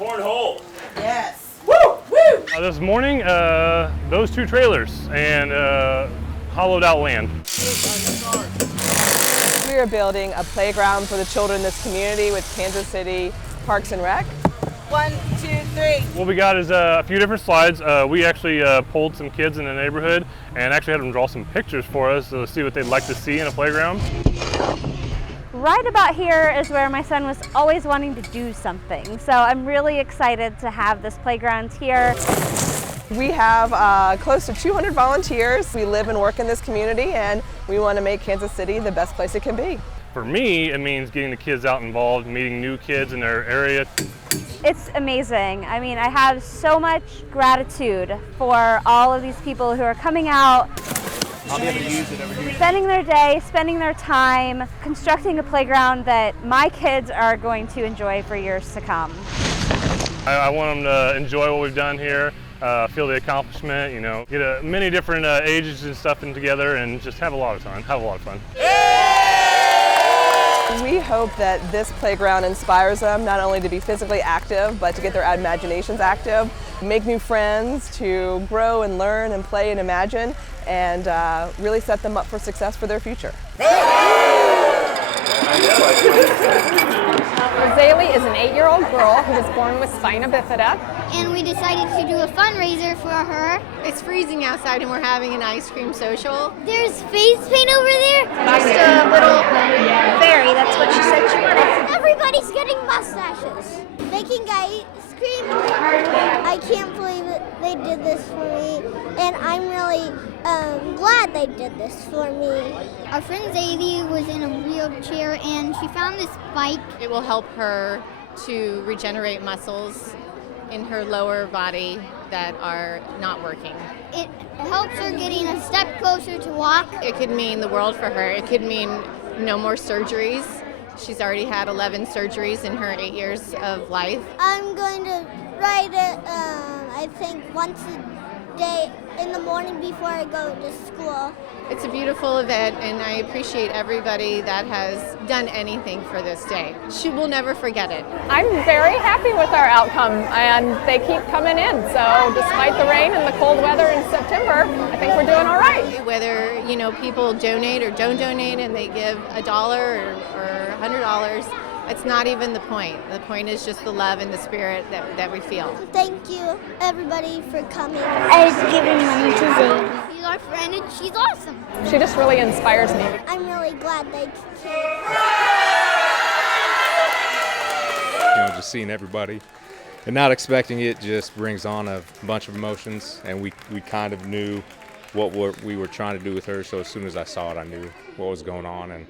Cornhole. Yes. Woo! Woo! This morning, those two trailers and hollowed out land. We are building a playground for the children in this community with Kansas City Parks and Rec. 1, 2, 3. What we got is a few different slides. We actually pulled some kids in the neighborhood and actually had them draw some pictures for us to see what they'd like to see in a playground. Right about here is where my son was always wanting to do something. So I'm really excited to have this playground here. We have close to 200 volunteers. We live and work in this community, and we want to make Kansas City the best place it can be. For me, it means getting the kids out involved, meeting new kids in their area. It's amazing. I mean, I have so much gratitude for all of these people who are coming out, I'll be able to use it every day. spending their day, spending their time, constructing a playground that my kids are going to enjoy for years to come. I want them to enjoy what we've done here, feel the accomplishment, you know, get many different ages and stuff in together and just have a lot of fun. We hope that this playground inspires them not only to be physically active, but to get their imaginations active, make new friends, to grow and learn and play and imagine, and really set them up for success for their future. Rosalie is an 8-year-old girl who was born with spina bifida. And we decided to do a fundraiser for her. It's freezing outside and we're having an ice cream social. There's face paint over there. Just a little Fairy, that's what she said she wanted. Everybody's getting mustaches. Making ice cream. I can't believe that they did this for me. And I'm really glad they did this for me. Our friend Zadie was in a wheelchair and she found this bike. It will help her to regenerate muscles in her lower body that are not working. It helps her getting a step closer to walk. It could mean the world for her. It could mean no more surgeries. She's already had 11 surgeries in her 8 years of life. I'm going to ride it, I think, once a day in the morning before I go to school. It's a beautiful event and I appreciate everybody that has done anything for this day. She will never forget it. I'm very happy with our outcome, and they keep coming in. So despite the rain and the cold weather in September, I think we're doing all right. Whether, you know, people donate or don't donate and they give $1 or $100, it's not even the point. The point is just the love and the spirit that we feel. Thank you, everybody, for coming. I was giving money to Zadie. She's our friend and she's awesome. She just really inspires me. I'm really glad they just seeing everybody and not expecting it just brings on a bunch of emotions, and we kind of knew what we were trying to do with her, so as soon as I saw it, I knew what was going on, and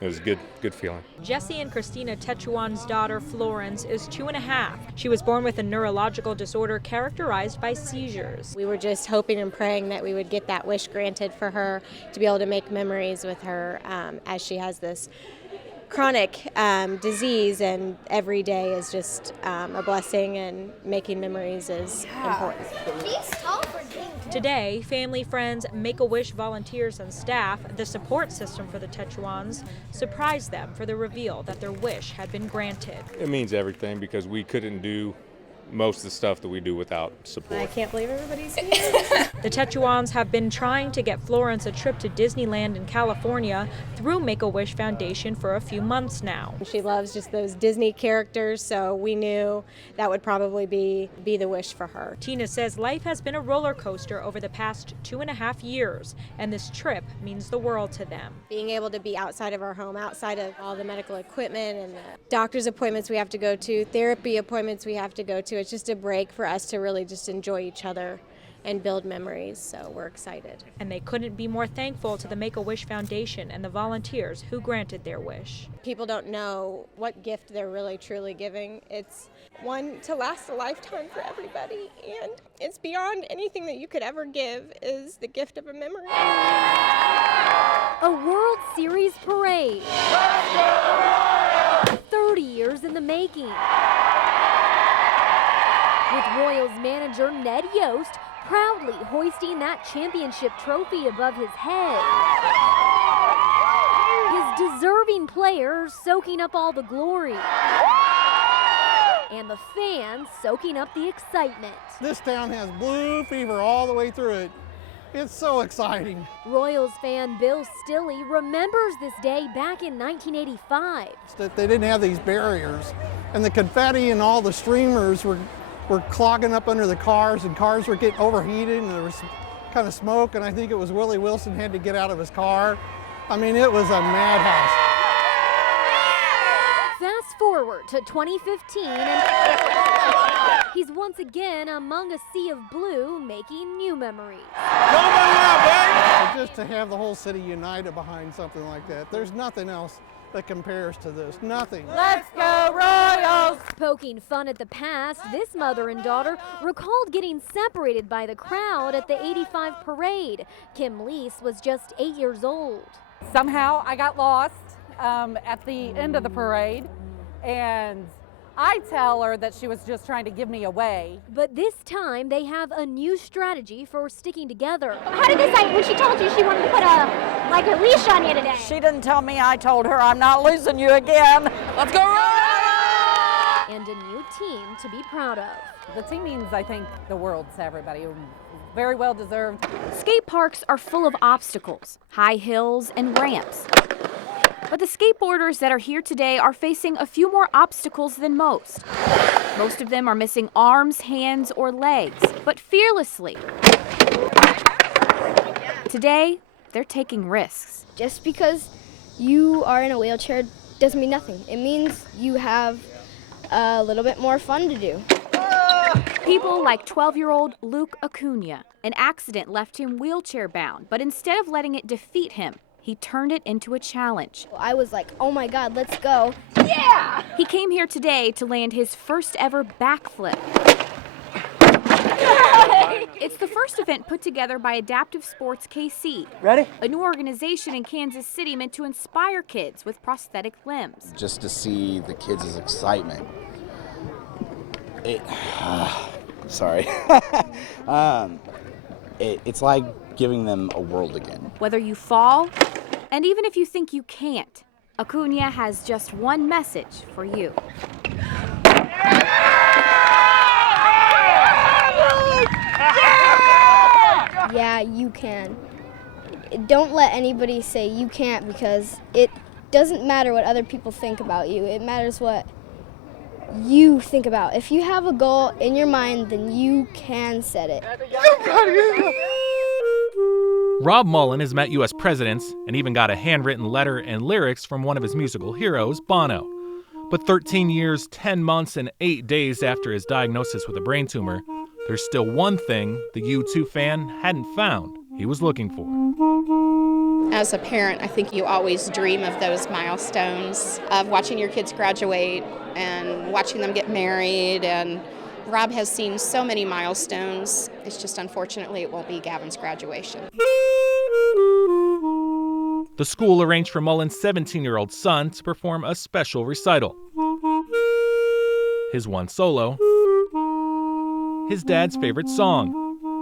it was a good feeling. Jessie and Christina Techuan's daughter, Florence, is 2.5. She was born with a neurological disorder characterized by seizures. We were just hoping and praying that we would get that wish granted for her to be able to make memories with her as she has this chronic disease, and every day is just a blessing, and making memories is important. She's tall for me. Today, family, friends, Make-A-Wish volunteers and staff, the support system for the Techuans, surprised them for the reveal that their wish had been granted. It means everything because we couldn't do most of the stuff that we do without support. I can't believe everybody's here. The Techuans have been trying to get Florence a trip to Disneyland in California through Make-A-Wish Foundation for a few months now. She loves just those Disney characters, so we knew that would probably be the wish for her. Tina says life has been a roller coaster over the past 2.5 years, and this trip means the world to them. Being able to be outside of our home, outside of all the medical equipment and the doctor's appointments we have to go to, therapy appointments we have to go to, it's just a break for us to really just enjoy each other and build memories, so we're excited. And they couldn't be more thankful to the Make-A-Wish Foundation and the volunteers who granted their wish. People don't know what gift they're really truly giving. It's one to last a lifetime for everybody, and it's beyond anything that you could ever give is the gift of a memory. A World Series parade. 30 years in the making. With Royals manager Ned Yost proudly hoisting that championship trophy above his head. His deserving players soaking up all the glory. and the fans soaking up the excitement. This town has blue fever all the way through it. It's so exciting. Royals fan Bill Stilley remembers this day back in 1985. That they didn't have these barriers, and the confetti and all the streamers were clogging up under the cars, and cars were getting overheated, and there was kind of smoke, and I think it was Willie Wilson had to get out of his car. I mean, it was a madhouse. Fast forward to 2015, and he's once again among a sea of blue, making new memories. Just to have the whole city united behind something like that, there's nothing else that compares to this. Nothing. Let's go Royals! Poking fun at the past, this mother and daughter recalled getting separated by the crowd at the 85 parade. Kim Lease was just 8 years old. Somehow I got lost at the end of the parade, and I tell her that she was just trying to give me away. But this time they have a new strategy for sticking together. How did they decide when she told you she wanted to put a leash on you today? She didn't tell me, I told her I'm not losing you again. Let's go Royals! And a new team to be proud of. The team means, I think, the world to everybody. Very well deserved. Skate parks are full of obstacles, high hills and ramps. But the skateboarders that are here today are facing a few more obstacles than most. Most of them are missing arms, hands, or legs, but fearlessly. Today, they're taking risks. Just because you are in a wheelchair doesn't mean nothing. It means you have a little bit more fun to do. People like 12-year-old Luke Acuna. An accident left him wheelchair-bound, but instead of letting it defeat him, he turned it into a challenge. I was like, oh my God, let's go. Yeah! He came here today to land his first ever backflip. It's the first event put together by Adaptive Sports KC. Ready? A new organization in Kansas City meant to inspire kids with prosthetic limbs. Just to see the kids' excitement. Sorry. It's like giving them a world again. Whether you fall, and even if you think you can't, Acuna has just one message for you. Yeah, you can. Don't let anybody say you can't, because it doesn't matter what other people think about you. It matters what you think about. If you have a goal in your mind, then you can set it. Rob Mullen has met U.S. presidents and even got a handwritten letter and lyrics from one of his musical heroes, Bono. But 13 years, 10 months, and 8 days after his diagnosis with a brain tumor, there's still one thing the U2 fan hadn't found he was looking for. As a parent, I think you always dream of those milestones, of watching your kids graduate and watching them get married, and Rob has seen so many milestones. It's just unfortunately it won't be Gavin's graduation. The school arranged for Mullen's 17-year-old son to perform a special recital. His one solo, his dad's favorite song,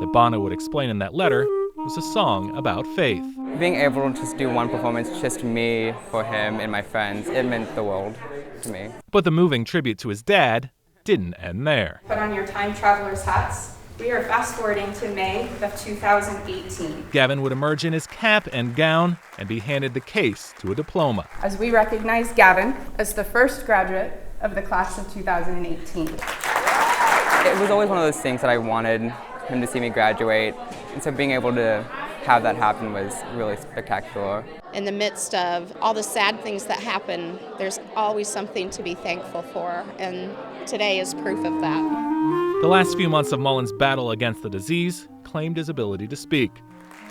that Bono would explain in that letter, was a song about faith. Being able to just do one performance, just me, for him, and my friends, it meant the world to me. But the moving tribute to his dad didn't end there. Put on your time traveler's hats. We are fast forwarding to May of 2018. Gavin would emerge in his cap and gown and be handed the case to a diploma. As we recognize Gavin as the first graduate of the class of 2018. It was always one of those things that I wanted him to see me graduate, and so being able to have that happen was really spectacular. In the midst of all the sad things that happen, there's always something to be thankful for, and today is proof of that. The last few months of Mullen's battle against the disease claimed his ability to speak.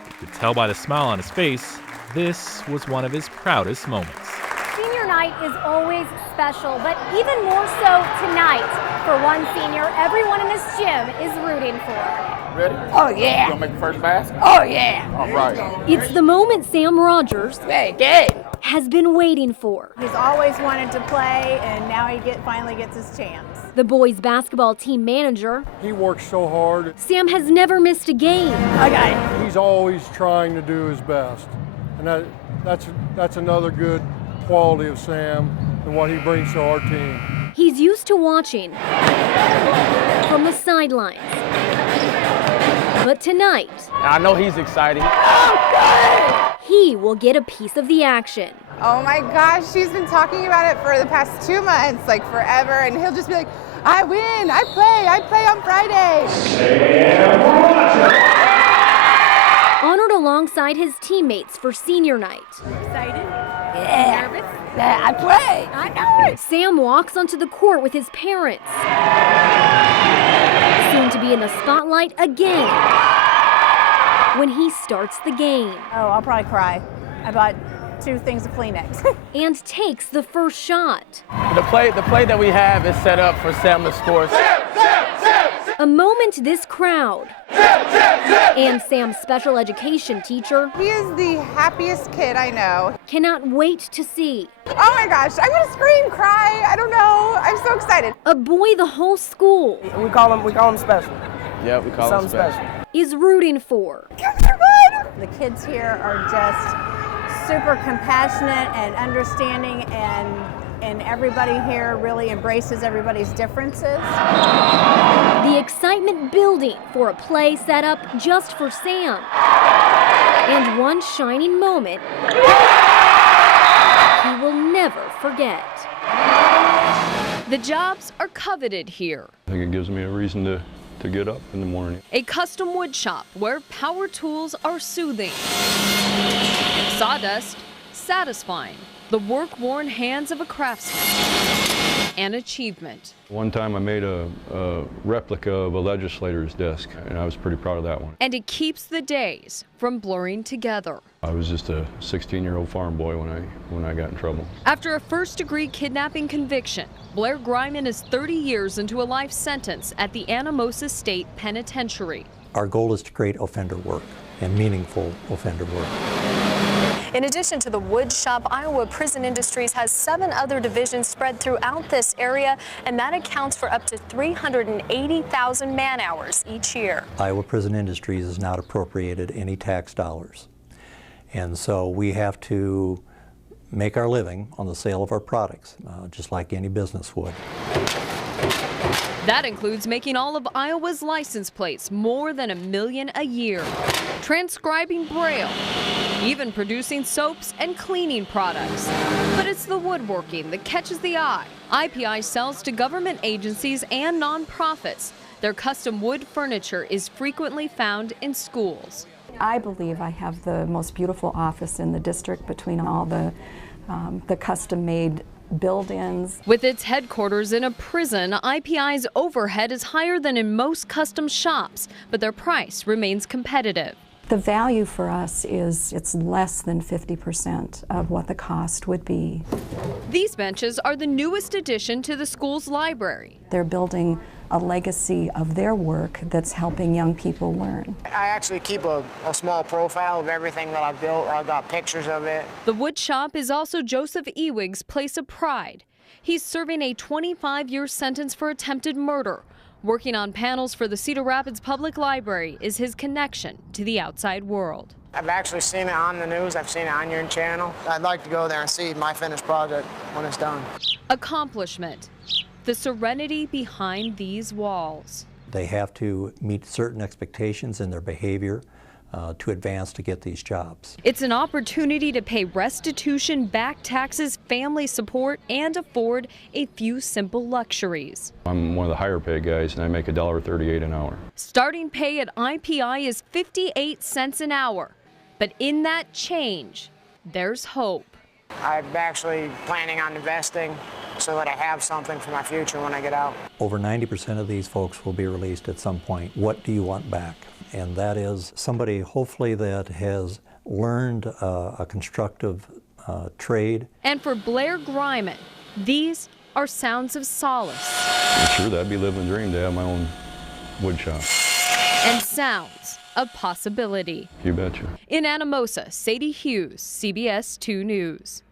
You could tell by the smile on his face, this was one of his proudest moments. Senior night is always special, but even more so tonight. For one senior, everyone in this gym is rooting for. Ready? Oh, yeah. You gonna make the first basket? Oh, yeah. All right. It's the moment Sam Rogers has been waiting for. He's always wanted to play, and now he finally gets his chance. The boys' basketball team manager. He works so hard. Sam has never missed a game. Okay. He's always trying to do his best, and that's another good quality of Sam and what he brings to our team. he's used to watching from the sidelines. But tonight, I know he's excited. he will get a piece of the action. Oh my gosh, she's been talking about it for the past 2 months, like forever, and he'll just be like, I win, I play on Friday. Honored alongside his teammates for senior night. Excited? Yeah. Nervous? Yeah, I play. I know it. Sam walks onto the court with his parents. Soon to be in the spotlight again when he starts the game. Oh, I'll probably cry. I bought 2 things of Kleenex. And takes the first shot. The play that we have is set up for Sam to score. A moment this crowd and Sam's special education teacher, He is the happiest kid I know. cannot wait to see. Oh my gosh, I'm gonna scream, cry, I don't know. I'm so excited. A boy the whole school We call him special. Yeah, we call him special. is rooting for. The kids here are just super compassionate and understanding, and everybody here really embraces everybody's differences. The excitement building for a play set up just for Sam. And one shining moment he will never forget. The jobs are coveted here. I think it gives me a reason to get up in the morning. A custom wood shop where power tools are soothing. Sawdust, satisfying. The work-worn hands of a craftsman. An achievement. One time I made a replica of a legislator's desk, and I was pretty proud of that one. And it keeps the days from blurring together. I was just a 16-year-old farm boy when I got in trouble. After a first-degree kidnapping conviction, Blair Griman is 30 years into a life sentence at the Anamosa State Penitentiary. Our goal is to create offender work and meaningful offender work. In addition to the wood shop, Iowa Prison Industries has 7 other divisions spread throughout this area, and that accounts for up to 380,000 man-hours each year. Iowa Prison Industries has not appropriated any tax dollars. And so we have to make our living on the sale of our products, just like any business would. That includes making all of Iowa's license plates, more than $1 million a year, transcribing Braille, even producing soaps and cleaning products. But it's the woodworking that catches the eye. IPI sells to government agencies and nonprofits. Their custom wood furniture is frequently found in schools. I believe I have the most beautiful office in the district between all the custom-made build-ins. With its headquarters in a prison, IPI's overhead is higher than in most custom shops, but their price remains competitive. The value for us is it's less than 50% of what the cost would be. These benches are the newest addition to the school's library. They're building a legacy of their work that's helping young people learn. I actually keep a small profile of everything that I've built. I've got pictures of it. The wood shop is also Joseph Ewig's place of pride. He's serving a 25-year sentence for attempted murder. Working on panels for the Cedar Rapids Public Library is his connection to the outside world. I've actually seen it on the news. I've seen it on your channel. I'd like to go there and see my finished project when it's done. Accomplishment. The serenity behind these walls. They have to meet certain expectations in their behavior to advance to get these jobs. It's an opportunity to pay restitution, back taxes, family support, and afford a few simple luxuries. I'm one of the higher paid guys, and I make $1.38 an hour. Starting pay at IPI is 58 cents an hour. But in that change, there's hope. I'm actually planning on investing so that I have something for my future when I get out. Over 90% of these folks will be released at some point. What do you want back? And that is somebody hopefully that has learned a constructive trade. And for Blair Griman, these are sounds of solace. Sure, that'd be living the dream to have my own wood shop. And sounds of possibility. You betcha. In Anamosa, Sadie Hughes, CBS 2 News.